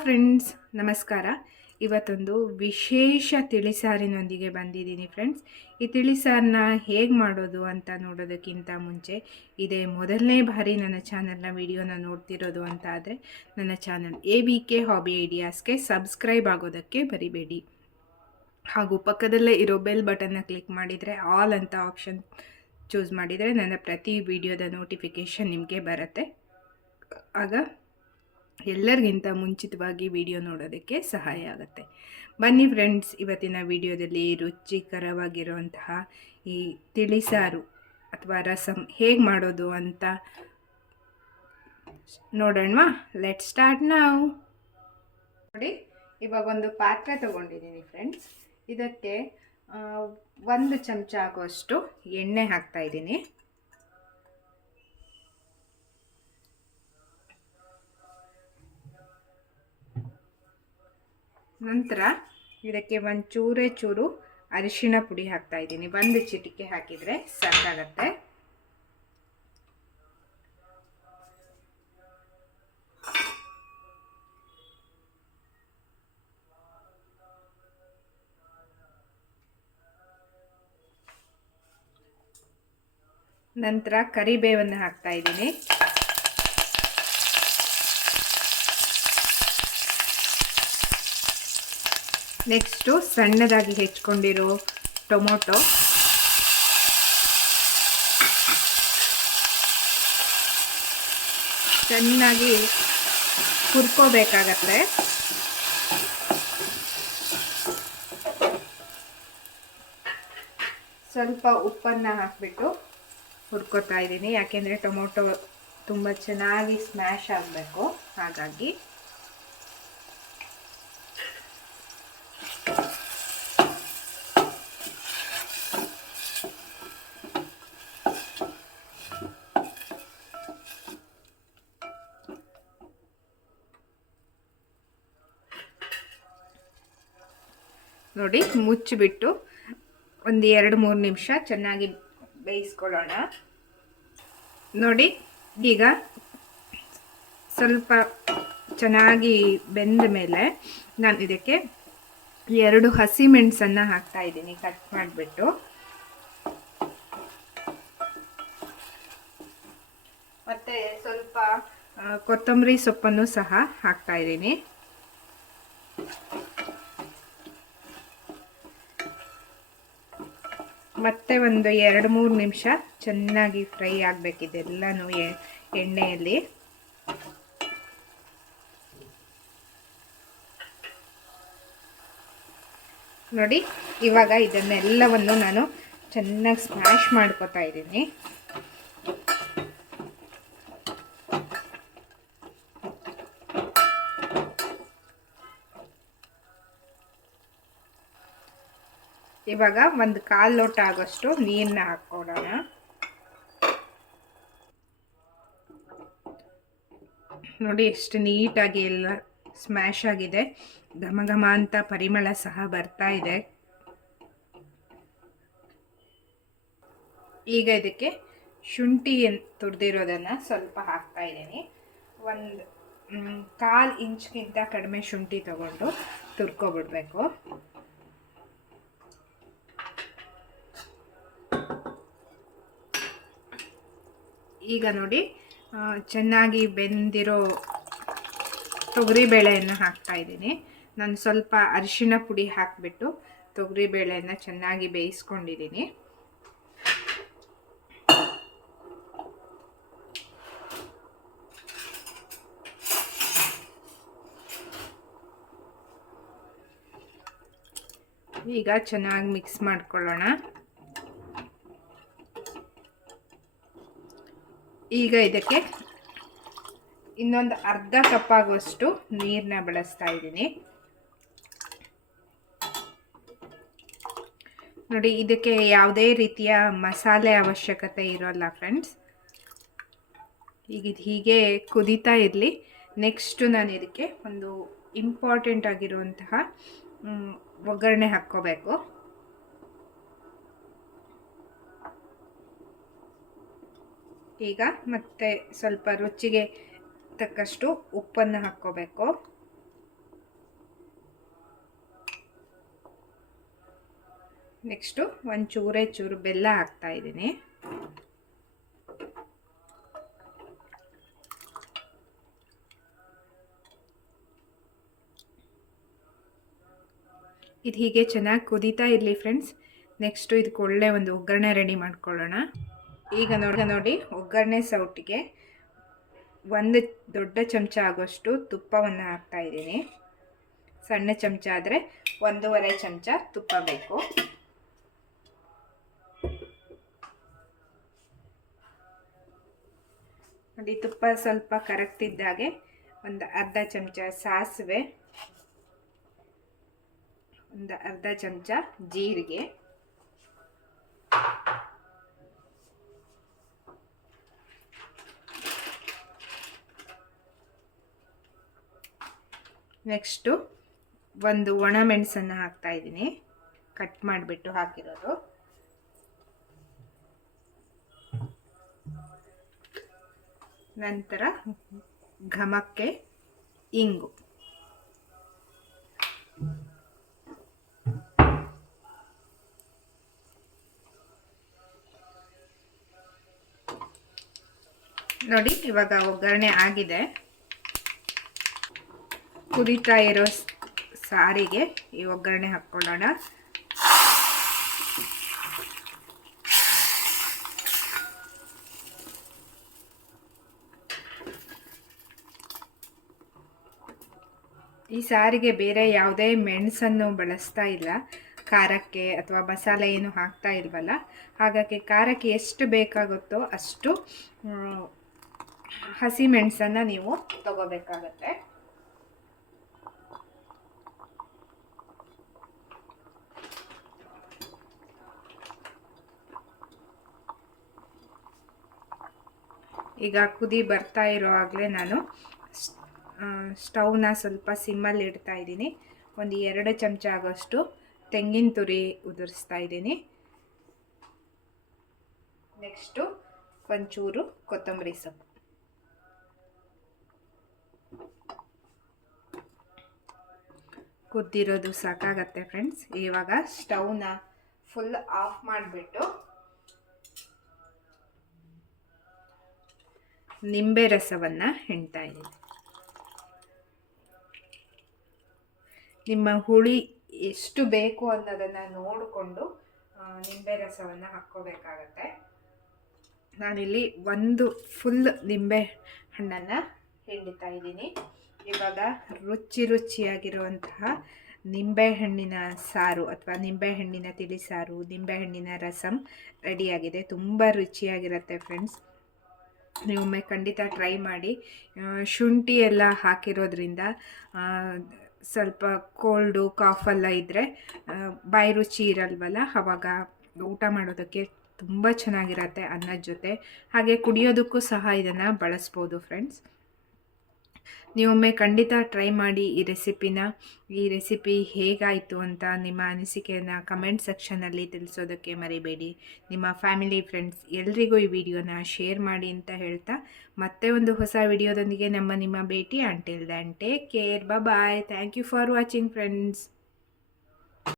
Friends ನಮಸ್ಕಾರ. ಇವತ್ತೊಂದು ವಿಶೇಷ ತಿಳಿಸಾರಿನೊಂದಿಗೆ ಬಂದಿದ್ದೀನಿ ಫ್ರೆಂಡ್ಸ್ ಈ ತಿಳಿಸಾರನ್ನ ಹೇಗೆ ಮಾಡೋದು ಅಂತ ನೋಡೋದಕ್ಕಿಂತ ಮುಂಚೆ ಇದೇ ಮೊದಲನೇ ಬಾರಿ ನನ್ನ ಚಾನಲ್ನ ವಿಡಿಯೋನ ನೋಡ್ತಿರೋದು ಅಂತ ಆದರೆ ನನ್ನ channel A B K hobby ಐಡಿಯಾಸ್ಗೆ subscribe ಆಗೋದಕ್ಕೆ ಬರಿಬೇಡಿ. ಹಾಗೂ ಪಕ್ಕದಲ್ಲೇ ಇರೋ ಬೆಲ್ ಬಟನ್ನ ಕ್ಲಿಕ್ ಮಾಡಿದರೆ ಆಲ್ ಅಂತ ಆಪ್ಷನ್ ಚೂಸ್ ಮಾಡಿದರೆ ನನ್ನ ಪ್ರತಿ ವಿಡಿಯೋದ ನೋಟಿಫಿಕೇಷನ್ ನಿಮಗೆ ಬರುತ್ತೆ. ಆಗ ಎಲ್ಲರಿಗಿಂತ ಮುಂಚಿತವಾಗಿ ವಿಡಿಯೋ ನೋಡೋದಕ್ಕೆ ಸಹಾಯ ಆಗುತ್ತೆ. ಬನ್ನಿ ಫ್ರೆಂಡ್ಸ್, ಇವತ್ತಿನ ವಿಡಿಯೋದಲ್ಲಿ ರುಚಿಕರವಾಗಿರುವಂತಹ ಈ ತಿಳಿಸಾರು ಅಥವಾ ರಸಂ ಹೇಗೆ ಮಾಡೋದು ಅಂತ ನೋಡೋಣವಾ ಲೆಟ್ ಸ್ಟಾರ್ಟ್ ನಾವು ನೋಡಿ, ಇವಾಗ ಒಂದು ಪಾತ್ರೆ ತಗೊಂಡಿದ್ದೀನಿ ಫ್ರೆಂಡ್ಸ್. ಇದಕ್ಕೆ ಒಂದು ಚಮಚ ಆಗುವಷ್ಟು ಎಣ್ಣೆ ಹಾಕ್ತಾ ಇದ್ದೀನಿ. ನಂತರ ಇದಕ್ಕೆ ಒಂದು ಚೂರೇ ಚೂರು ಅರಿಶಿಣ ಪುಡಿ ಹಾಕ್ತಾ ಇದ್ದೀನಿ. ಒಂದು ಚಿಟಿಕೆ ಹಾಕಿದರೆ ಸಾಕಾಗತ್ತೆ. ನಂತರ ಕರಿಬೇವನ್ನು ಹಾಕ್ತಾ ಇದ್ದೀನಿ. ನೆಕ್ಸ್ಟು ಸಣ್ಣದಾಗಿ ಹೆಚ್ಕೊಂಡಿರೋ ಟೊಮೊಟೊ. ಚೆನ್ನಾಗಿ ಹುರ್ಕೋಬೇಕಾಗತ್ತೆ. ಸ್ವಲ್ಪ ಉಪ್ಪನ್ನು ಹಾಕಿಬಿಟ್ಟು ಹುರ್ಕೋತಾ ಇದ್ದೀನಿ. ಯಾಕೆಂದರೆ ಟೊಮೊಟೊ ತುಂಬ ಚೆನ್ನಾಗಿ ಸ್ಮ್ಯಾಶ್ ಆಗಬೇಕು. ಹಾಗಾಗಿ ನೋಡಿ, ಮುಚ್ಚಿಬಿಟ್ಟು ಒಂದು ಎರಡು ಮೂರು ನಿಮಿಷ ಚೆನ್ನಾಗಿ ಬೇಯಿಸ್ಕೊಳ್ಳೋಣ. ನೋಡಿ, ಈಗ ಸ್ವಲ್ಪ ಚೆನ್ನಾಗಿ ಬೆಂದ ಮೇಲೆ ನಾನು ಇದಕ್ಕೆ ಎರಡು ಹಸಿ ಮೆಣಸನ್ನು ಹಾಕ್ತಾ ಇದ್ದೀನಿ, ಕಟ್ ಮಾಡಿಬಿಟ್ಟು. ಮತ್ತು ಸ್ವಲ್ಪ ಕೊತ್ತಂಬರಿ ಸೊಪ್ಪನ್ನು ಸಹ ಹಾಕ್ತಾ ಇದ್ದೀನಿ. ಮತ್ತೆ ಒಂದು ಎರಡು ಮೂರು ನಿಮಿಷ ಚೆನ್ನಾಗಿ ಫ್ರೈ ಆಗಬೇಕಿದೆಲ್ಲನೂ ಎಣ್ಣೆಯಲ್ಲಿ. ನೋಡಿ, ಇವಾಗ ಇದನ್ನೆಲ್ಲವನ್ನು ನಾನು ಚೆನ್ನಾಗಿ ಸ್ಮ್ಯಾಶ್ ಮಾಡ್ಕೋತಾ ಇದ್ದೀನಿ. ಇವಾಗ ಒಂದು ಕಾಲು ಲೋಟ ಆಗೋಷ್ಟು ನೀರನ್ನ ಹಾಕ್ಕೊಡೋಣ ನೋಡಿ ಎಷ್ಟು ನೀಟಾಗಿ ಎಲ್ಲ ಸ್ಮ್ಯಾಶ್ ಆಗಿದೆ. ಘಮ ಘಮ ಅಂತ ಪರಿಮಳ ಸಹ ಬರ್ತಾ ಇದೆ. ಈಗ ಇದಕ್ಕೆ ಶುಂಠಿ ತುರಿದಿರೋದನ್ನು ಸ್ವಲ್ಪ ಹಾಕ್ತಾ ಇದ್ದೀನಿ. ಒಂದು ಕಾಲು ಇಂಚ್ಗಿಂತ ಕಡಿಮೆ ಶುಂಠಿ ತಗೊಂಡು ತುರ್ಕೊಬಿಡ್ಬೇಕು. ಈಗ ನೋಡಿ ಚೆನ್ನಾಗಿ ಬೆಂದಿರೋ ತೊಗರಿಬೇಳೆಯನ್ನು ಹಾಕ್ತಾ ಇದ್ದೀನಿ. ನಾನು ಸ್ವಲ್ಪ ಅರಿಶಿಣ ಪುಡಿ ಹಾಕಿಬಿಟ್ಟು ತೊಗರಿಬೇಳೆಯನ್ನು ಚೆನ್ನಾಗಿ ಬೇಯಿಸ್ಕೊಂಡಿದ್ದೀನಿ. ಈಗ ಚೆನ್ನಾಗಿ ಮಿಕ್ಸ್ ಮಾಡ್ಕೊಳ್ಳೋಣ. ಈಗ ಇದಕ್ಕೆ ಇನ್ನೊಂದು ಅರ್ಧ ಕಪ್ ಆಗುವಷ್ಟು ನೀರನ್ನ ಬಳಸ್ತಾ ಇದ್ದೀನಿ. ನೋಡಿ, ಇದಕ್ಕೆ ಯಾವುದೇ ರೀತಿಯ ಮಸಾಲೆ ಅವಶ್ಯಕತೆ ಇರೋಲ್ಲ ಫ್ರೆಂಡ್ಸ್ ಈಗ ಇದು ಹೀಗೆ ಕುದೀತಾ ಇರಲಿ. ನೆಕ್ಸ್ಟು ನಾನು ಇದಕ್ಕೆ ಒಂದು ಇಂಪಾರ್ಟೆಂಟ್ ಆಗಿರುವಂತಹ ಒಗ್ಗರಣೆ ಹಾಕ್ಕೋಬೇಕು. ಈಗ ಮತ್ತೆ ಸ್ವಲ್ಪ ರುಚಿಗೆ ತಕ್ಕಷ್ಟು ಉಪ್ಪನ್ನು ಹಾಕ್ಕೋಬೇಕು. ನೆಕ್ಸ್ಟು ಒಂದು ಚೂರೇ ಚೂರು ಬೆಲ್ಲ ಹಾಕ್ತಾ ಇದ್ದೀನಿ. ಇದು ಹೀಗೆ ಚೆನ್ನಾಗಿ ಕುದೀತಾ ಇರಲಿ ಫ್ರೆಂಡ್ಸ್ ನೆಕ್ಸ್ಟು ಇದಕ್ಕೆ ಒಳ್ಳೆ ಒಂದು ಒಗ್ಗರಣೆ ರೆಡಿ ಮಾಡ್ಕೊಳ್ಳೋಣ. ಈಗ ನೋಡಿ ನೋಡಿ, ಒಗ್ಗರಣೆ ಸೌಟಿಗೆ ಒಂದು ದೊಡ್ಡ ಚಮಚ ಆಗೋಷ್ಟು ತುಪ್ಪವನ್ನು ಹಾಕ್ತಾ ಇದ್ದೀನಿ. ಸಣ್ಣ ಚಮಚ ಆದರೆ ಒಂದೂವರೆ ಚಮಚ ತುಪ್ಪ ಬೇಕು. ನೋಡಿ, ತುಪ್ಪ ಸ್ವಲ್ಪ ಕರಗ್ತಿದ್ದಾಗೆ ಒಂದು ಅರ್ಧ ಚಮಚ ಸಾಸಿವೆ, ಒಂದು ಅರ್ಧ ಚಮಚ ಜೀರಿಗೆ. ನೆಕ್ಸ್ಟು ಒಂದು ಒಣ ಮೆಣಸನ್ನು ಹಾಕ್ತಾ ಇದ್ದೀನಿ. ಕಟ್ ಮಾಡಿಬಿಟ್ಟು ಹಾಕಿರೋದು. ನಂತರ ಘಮಕ್ಕೆ ಇಂಗು. ನೋಡಿ, ಇವಾಗ ಒಗ್ಗರಣೆ ಆಗಿದೆ. ಕುದೀತಾ ಇರೋ ಸಾರಿಗೆ ಈ ಒಗ್ಗರಣೆ ಹಾಕ್ಕೊಳ್ಳೋಣ. ಈ ಸಾರಿಗೆ ಬೇರೆ ಯಾವುದೇ ಮೆಣಸನ್ನು ಬಳಸ್ತಾ ಇಲ್ಲ. ಖಾರಕ್ಕೆ ಅಥವಾ ಮಸಾಲೆ ಏನು ಹಾಕ್ತಾ ಇಲ್ವಲ್ಲ. ಹಾಗಾಗಿ ಖಾರಕ್ಕೆ ಎಷ್ಟು ಬೇಕಾಗುತ್ತೋ ಅಷ್ಟು ಹಸಿ ಮೆಣಸನ್ನು ನೀವು ತಗೋಬೇಕಾಗತ್ತೆ. ಈಗ ಕುದಿ ಬರ್ತಾ ಇರೋವಾಗಲೇ ನಾನು ಸ್ಟವ್ನ ಸ್ವಲ್ಪ ಸಿಮ್ಮಲ್ಲಿ ಇಡ್ತಾ ಇದ್ದೀನಿ. ಒಂದು ಎರಡು ಚಮಚ ಆಗೋಷ್ಟು ತೆಂಗಿನ ತುರಿ ಉದುರಿಸ್ತಾ ಇದ್ದೀನಿ. ನೆಕ್ಸ್ಟು ಒಂಚೂರು ಕೊತ್ತಂಬರಿ ಸೊಪ್ಪು. ಕುದ್ದಿರೋದು ಸಾಕಾಗತ್ತೆ ಫ್ರೆಂಡ್ಸ್. ಇವಾಗ ಸ್ಟವ್ನ ಫುಲ್ ಆಫ್ ಮಾಡಿಬಿಟ್ಟು ನಿಂಬೆ ರಸವನ್ನು ಹೆಣ್ತಾ ಇದ್ದೀನಿ. ನಿಮ್ಮ ಹುಳಿ ಎಷ್ಟು ಬೇಕು ಅನ್ನೋದನ್ನು ನೋಡಿಕೊಂಡು ನಿಂಬೆ ರಸವನ್ನು ಹಾಕ್ಕೋಬೇಕಾಗತ್ತೆ. ನಾನಿಲ್ಲಿ ಒಂದು ಫುಲ್ ನಿಂಬೆ ಹಣ್ಣನ್ನು ಹಿಂಡಿತಾ ಇದ್ದೀನಿ. ಇವಾಗ ರುಚಿ ರುಚಿಯಾಗಿರುವಂತಹ ನಿಂಬೆಹಣ್ಣಿನ ಸಾರು ಅಥವಾ ನಿಂಬೆಹಣ್ಣಿನ ತಿಳಿಸಾರು ನಿಂಬೆಹಣ್ಣಿನ ರಸಂ ರೆಡಿಯಾಗಿದೆ ತುಂಬ ರುಚಿಯಾಗಿರುತ್ತೆ ಫ್ರೆಂಡ್ಸ್ ನೀವೊಮ್ಮೆ ಖಂಡಿತ ಟ್ರೈ ಮಾಡಿ. ಶುಂಠಿ ಎಲ್ಲ ಹಾಕಿರೋದ್ರಿಂದ ಸ್ವಲ್ಪ ಕೋಲ್ಡು ಕಾಫೆಲ್ಲ ಇದ್ದರೆ ಬಾಯಿ ರುಚಿ ಇರಲ್ವಲ್ಲ? ಆವಾಗ ಊಟ ಮಾಡೋದಕ್ಕೆ ತುಂಬ ಚೆನ್ನಾಗಿರತ್ತೆ ಅನ್ನದ ಜೊತೆ. ಹಾಗೆ ಕುಡಿಯೋದಕ್ಕೂ ಸಹ ಇದನ್ನು ಬಳಸ್ಬೋದು ಫ್ರೆಂಡ್ಸ್ ನೀವೊಮ್ಮೆ ಖಂಡಿತ ಟ್ರೈ ಮಾಡಿ ಈ ರೆಸಿಪಿನ ಈ ರೆಸಿಪಿ ಹೇಗಾಯಿತು ಅಂತ ನಿಮ್ಮ ಅನಿಸಿಕೆಯನ್ನು ಕಮೆಂಟ್ ಸೆಕ್ಷನಲ್ಲಿ ತಿಳಿಸೋದಕ್ಕೆ ಮರಿಬೇಡಿ. ನಿಮ್ಮ ಫ್ಯಾಮಿಲಿ ಫ್ರೆಂಡ್ಸ್ ಎಲ್ರಿಗೂ ಈ ವಿಡಿಯೋನ ಶೇರ್ ಮಾಡಿ ಅಂತ ಹೇಳ್ತಾ, ಮತ್ತೆ ಒಂದು ಹೊಸ ವಿಡಿಯೋದೊಂದಿಗೆ ನಮ್ಮ ನಿಮ್ಮ ಭೇಟಿ. Until then take care bye thank you for watching friends